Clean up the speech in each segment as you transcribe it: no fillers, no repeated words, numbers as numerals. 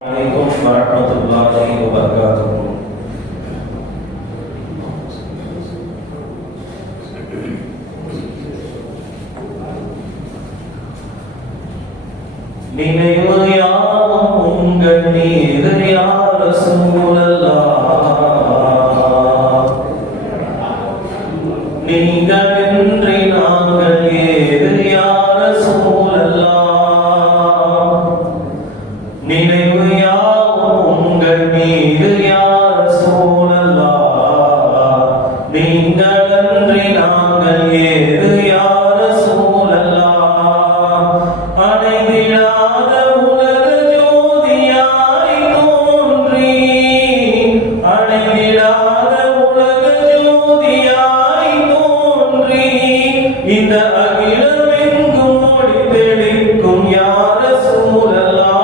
Assalamualaikum warahmatullahi wabarakatuh. நினைவு யாவும் உங்கள் மீது யா ரசூலல்லாஹ், நீங்களின்றி நாங்கள் ஏது யா ரசூலல்லாஹ். நினைவு யாவும் உங்கள் மீது யா ரசூலல்லாஹ், நீங்களின்றி நாங்கள் ஏது யா ரசூலல்லாஹ். அணைந்திடாத உலக ஜோதியாய் தோன்றி, அணைந்திடாத உலக ஜோதியாய் தோன்றி, இந்த அகிலமெங்கும் ஒளி தெளிக்கும் யா ரசூலல்லாஹ்.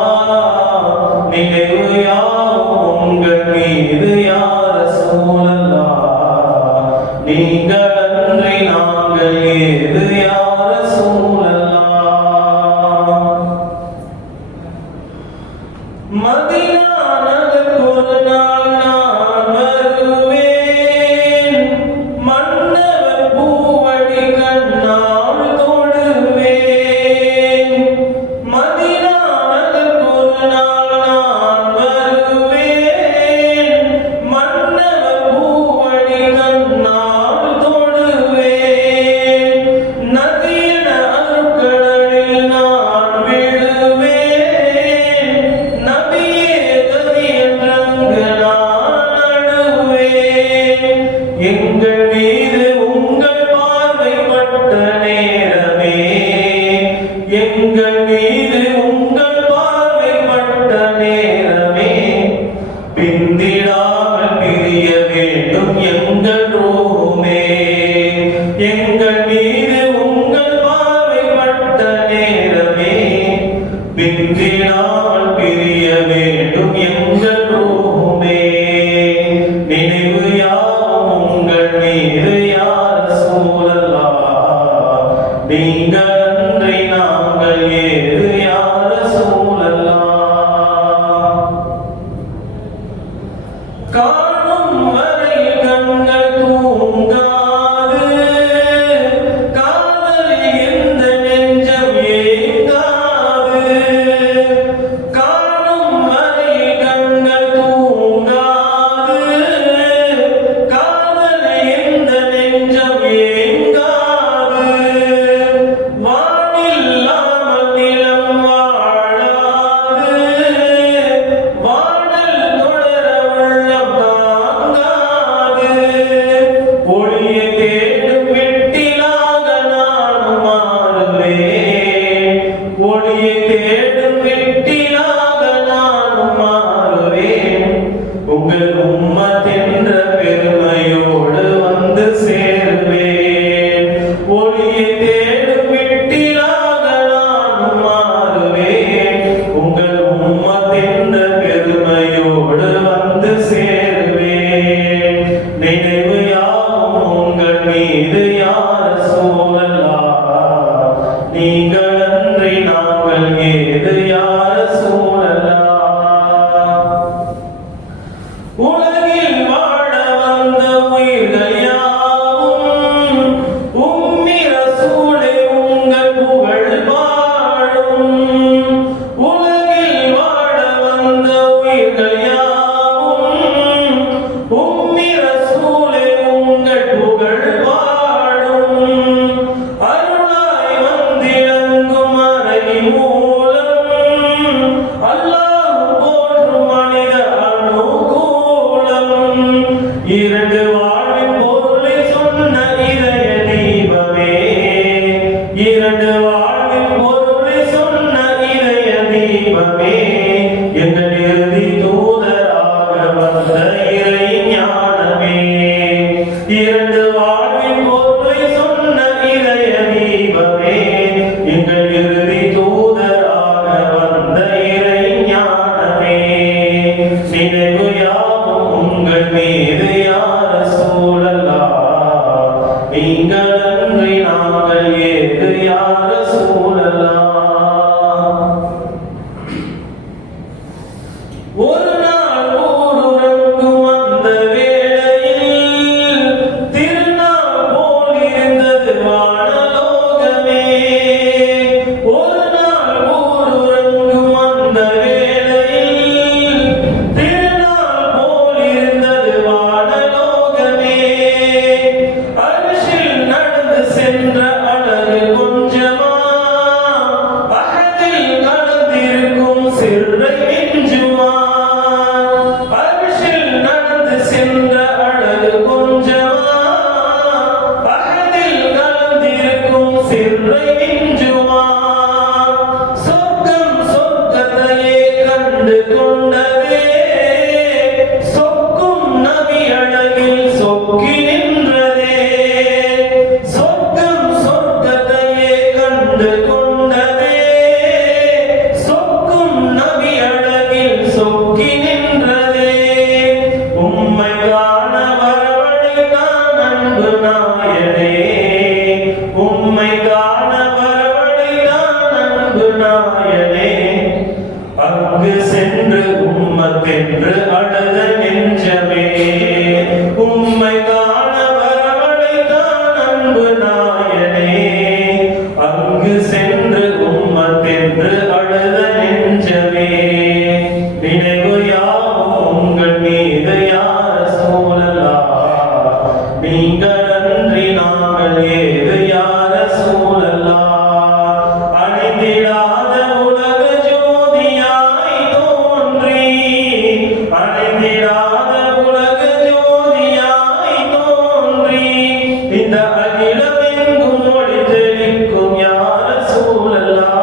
நினைவு யாவும் உங்கள் மீது யா ரசூலல்லாஹ், நீங்களன்றி நாங்கள் ஏது யா ரசூலல்லாஹ். மதீனா நகருக்குள் நான் வருவேன், மன்னவர் பூவடி கண்ணால் தொடுவேன். மதீனா நகருக்குள் நான் வருவேன், மன்னவர் பூவடி கண்ணால் தொடுவேன். நதியென அருட்கடலில் நான் விழுவேன், நபியே கதியன்றங்கு நான் நடுவேன். எங்கள் மீது உங்கள் பார்வைப்பட்ட நேரமே, எங்கள் மீது உங்கள் பார்வைப்பட்ட நேரமே, பிந்திடாமல் பிரிய வேண்டும் எங்கள் ரூமே. எங்கள் மீது உங்கள் பார்வைப்பட்ட நேரமே, பிந்திடாமல் பிரிய வேண்டும் எங்கள் ரூமே. நினைவு யாவும் உங்கள் மீது யா ரசூலல்லாஹ், நீங்களன்றி நாங்கள் ஏது யா ரசூலல்லாஹ். காணும் வரையில் கண்கள் தூங்காது, காதலில் எந்த நெஞ்சம் ஏங்காது. காணும் வரையில் கண்கள் தூங்காது, காதலில் எந்த நெஞ்சம் ஏங்காது. வானில்லாமல் நிலம் வாழாது, வானல் தொடர உள்ளம் தாங்காது. ஒளியை தேடும் வெட்டிலாக நானும் மாறுவேன், ஒளியை தேடும் வெட்டிலாக நானும் மாறுவேன். உங்கள் உம்மத் என்ற பெருமையோடு வந்து சேருவேன். ஒளியை தேடும் வெட்டிலாக நானும் மாறுவேன். உங்கள் உம்மத் என்ற பெருமையோடு வந்து சேருவேன். நினைவு யாவும் உங்கள் மீது யா ரசூலல்லாஹ், நீங்களன்றி நாங்கள் ஏது யா ரசூலல்லாஹ். உலகில் வாழ வந்த உயிர்கள் யாவும் உம்மி ரசூலே உங்கள் புகழ் பாடும். உலகில் வாழ வந்த உயிர்கள் யாவும் உம்மி ரசூலே உங்கள் புகழ் பாடும். அருளாய் வந்திளங்கும் அறை மூலம், அல்லாஹ் போற்றும் மனித அனுகூலம். இரண்டு வாழ்வின் பொருளை சொன்ன இதய தீபமே, இரண்டு வாழ்வின் பொருளை சொன்ன இதய தீபமே, எங்கள் இறுதி தூதராக வந்த இறை ஞானமே. இரண்டு வாழ்வின் பொருளை சொன்ன இதய தீபமே, எங்கள் இறுதி தூதராக வந்த இறை ஞானமே. நினைவு யாவும் உங்கள் மீது யா ரசூலல்லாஹ், நீங்களன்றி நாங்கள் ஏது யா ரசூலல்லாஹ். நாயனே, உம்மை காண வரவழைத்தான் அன்பு நாயனே. அங்கு சென்று உம்மக்கென்று அழுத நெஞ்சமே, உம்மை காண வரவழைத்தான் அன்பு நாயனே. அங்கு சென்று உம்மக்கென்று அழுத நெஞ்சமே. நினைவு யாவும் உங்கள் மீது யா ரசூலல்லாஹ், நீங்கள் அன்றி நாங்கள் ஏது யா ரசூலல்லாஹ். அணைந்திடாத உலக ஜோதியாய் தோன்றி, அணைந்திடாத உலக ஜோதியாய் தோன்றி, இந்த அகிலமெங்கும் ஒளி தெளிக்கும் யா ரசூலல்லாஹ்.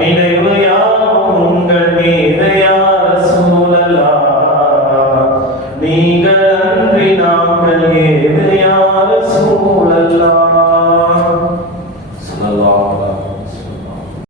நினைவு யாவும் உங்கள் மீது யா ரசூலல்லாஹ், நீங்கள் அன்றி நாங்கள் ஏது யா ரசூலல்லாஹ்.